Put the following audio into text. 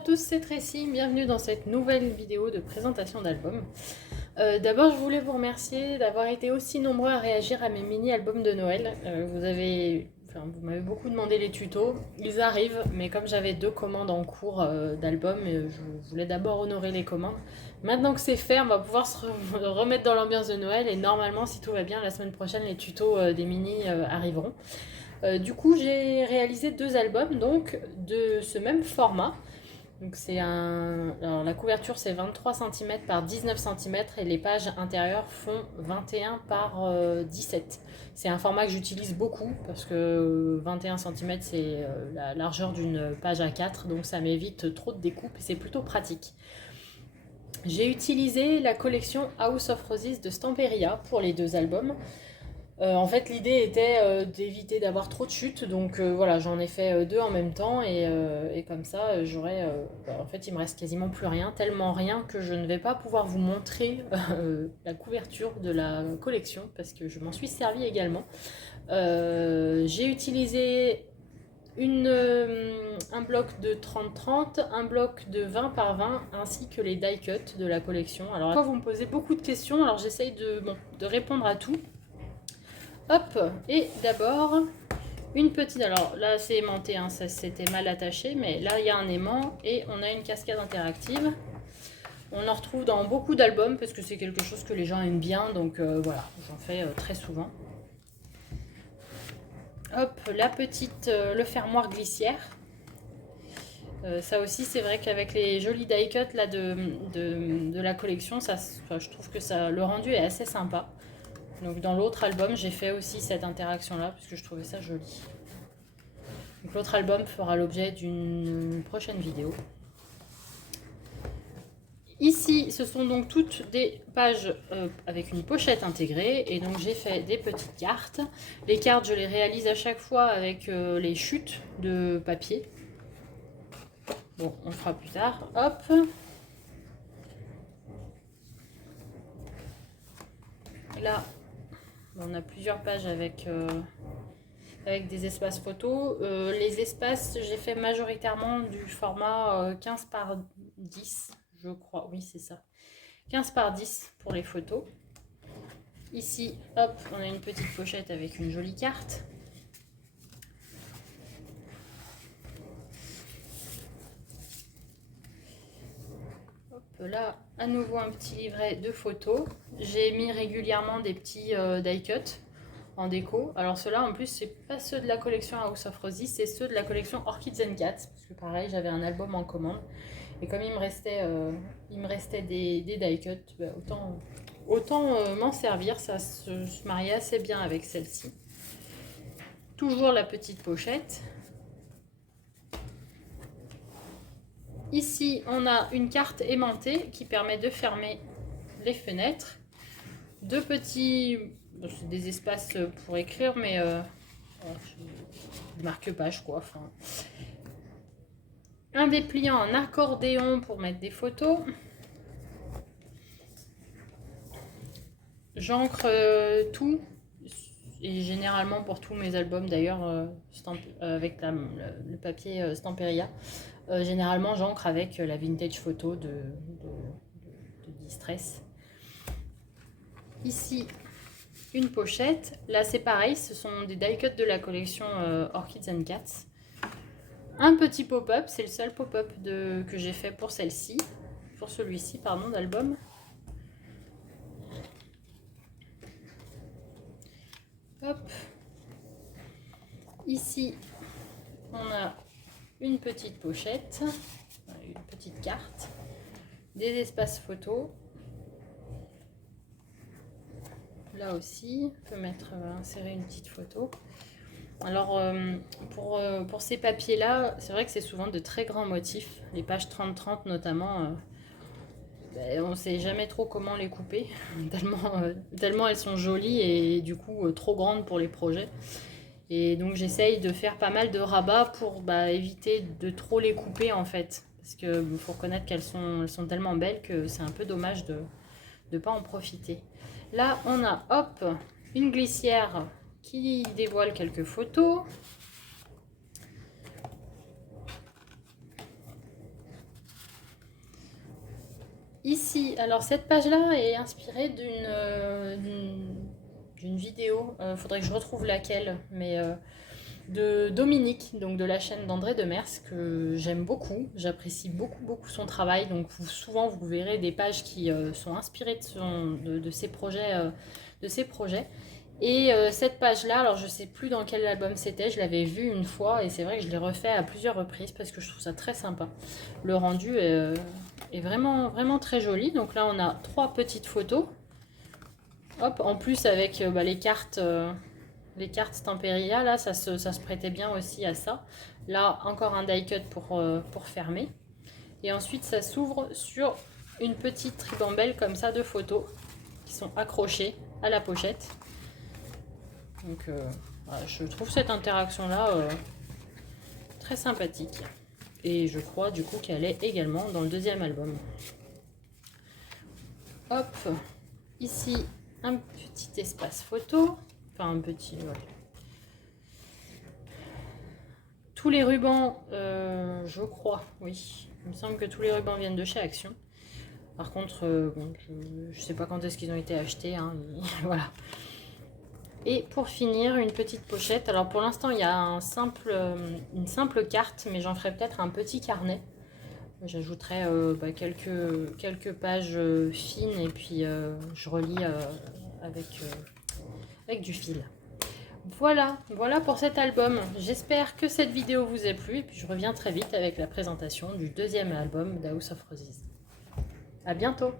à tous, c'est Tracy, bienvenue dans cette nouvelle vidéo de présentation d'album. D'abord, je voulais vous remercier d'avoir été aussi nombreux à réagir à mes mini-albums de Noël. Vous m'avez beaucoup demandé les tutos, ils arrivent, mais comme j'avais 2 commandes en cours d'albums, je voulais d'abord honorer les commandes. Maintenant que c'est fait, on va pouvoir se remettre dans l'ambiance de Noël et normalement, si tout va bien, la semaine prochaine, les tutos des mini arriveront. Du coup, j'ai réalisé 2 albums donc de ce même format. Donc alors, la couverture c'est 23 cm par 19 cm et les pages intérieures font 21 par 17. C'est un format que j'utilise beaucoup parce que 21 cm c'est la largeur d'une page A4, donc ça m'évite trop de découpes et c'est plutôt pratique. J'ai utilisé la collection House of Roses de Stamperia pour les 2 albums. En fait, l'idée était d'éviter d'avoir trop de chutes, donc voilà, j'en ai fait 2 en même temps et comme ça, en fait, il me reste quasiment plus rien, tellement rien que je ne vais pas pouvoir vous montrer la couverture de la collection parce que je m'en suis servi également. J'ai utilisé un bloc de 30-30, un bloc de 20 par 20 ainsi que les die cuts de la collection. Alors, vous me posez beaucoup de questions, alors j'essaye de répondre à tout. Hop, et d'abord une petite, alors là c'est aimanté, hein, ça c'était mal attaché, mais là il y a un aimant et on a une cascade interactive. On en retrouve dans beaucoup d'albums parce que c'est quelque chose que les gens aiment bien, donc voilà, j'en fais très souvent. Hop, la petite, le fermoir glissière. Ça aussi c'est vrai qu'avec les jolis die cuts là de la collection, je trouve que le rendu est assez sympa. Donc dans l'autre album, j'ai fait aussi cette interaction-là, puisque je trouvais ça joli. Donc l'autre album fera l'objet d'une prochaine vidéo. Ici, ce sont donc toutes des pages avec une pochette intégrée. Et donc j'ai fait des petites cartes. Les cartes, je les réalise à chaque fois avec les chutes de papier. Bon, on le fera plus tard. Hop. Là, on a plusieurs pages avec des espaces photos. Les espaces, j'ai fait majoritairement du format 15 par 10, je crois. Oui, c'est ça. 15 par 10 pour les photos. Ici, hop, on a une petite pochette avec une jolie carte. Hop, là, à nouveau un petit livret de photos. J'ai mis régulièrement des petits die cuts en déco. Alors ceux-là en plus c'est pas ceux de la collection House of Roses, c'est ceux de la collection Orchids and Cats, parce que pareil j'avais un album en commande et comme il me restait des die cuts, bah, autant m'en servir, ça se mariait assez bien avec celle-ci. Toujours la petite pochette. Ici on a une carte aimantée qui permet de fermer les fenêtres. 2 petits, c'est des espaces pour écrire, mais je marque-page quoi. Enfin, un dépliant en accordéon pour mettre des photos. J'encre tout, et généralement pour tous mes albums d'ailleurs, avec le papier Stamperia. Généralement j'encre avec la vintage photo de Distress. Ici, une pochette. Là, c'est pareil, ce sont des die cuts de la collection Orchids and Cats. Un petit pop-up, c'est le seul pop-up que j'ai fait pour celle-ci, pour celui-ci, pardon, d'album. Hop. Ici, on a une petite pochette, une petite carte, des espaces photos. Là aussi, on peut insérer une petite photo. Alors, pour ces papiers-là, c'est vrai que c'est souvent de très grands motifs. Les pages 30-30 notamment, on ne sait jamais trop comment les couper, tellement elles sont jolies et du coup trop grandes pour les projets. Et donc j'essaye de faire pas mal de rabats pour éviter de trop les couper en fait. Parce qu'il faut reconnaître qu'elles sont tellement belles que c'est un peu dommage de ne pas en profiter. Là, on a, hop, une glissière qui dévoile quelques photos. Ici, alors cette page-là est inspirée d'une vidéo, faudrait que je retrouve laquelle, mais de Dominique, donc de la chaîne d'André Demers, que j'aime beaucoup, j'apprécie beaucoup son travail, donc souvent vous verrez des pages qui sont inspirées de ses projets. Et cette page-là, alors je sais plus dans quel album c'était, je l'avais vu une fois et c'est vrai que je l'ai refait à plusieurs reprises parce que je trouve ça très sympa. Le rendu est vraiment très joli. Donc là, on a 3 petites photos. Hop, en plus avec les cartes Temperia, là, ça se prêtait bien aussi à ça. Là, encore un die cut pour fermer. Et ensuite, ça s'ouvre sur une petite ribambelle comme ça de photos qui sont accrochées à la pochette. Donc, voilà, je trouve cette interaction-là très sympathique. Et je crois du coup qu'elle est également dans le deuxième album. Hop, ici un petit espace photo. Enfin, un petit... Ouais. Tous les rubans, je crois, oui. Il me semble que tous les rubans viennent de chez Action. Par contre, bon, je ne sais pas quand est-ce qu'ils ont été achetés. Hein, voilà. Et pour finir, une petite pochette. Alors pour l'instant, il y a une simple carte, mais j'en ferai peut-être un petit carnet. J'ajouterai quelques pages fines et puis je relis avec du fil. Voilà pour cet album. J'espère que cette vidéo vous a plu et puis je reviens très vite avec la présentation du deuxième album d'House of Roses. À bientôt!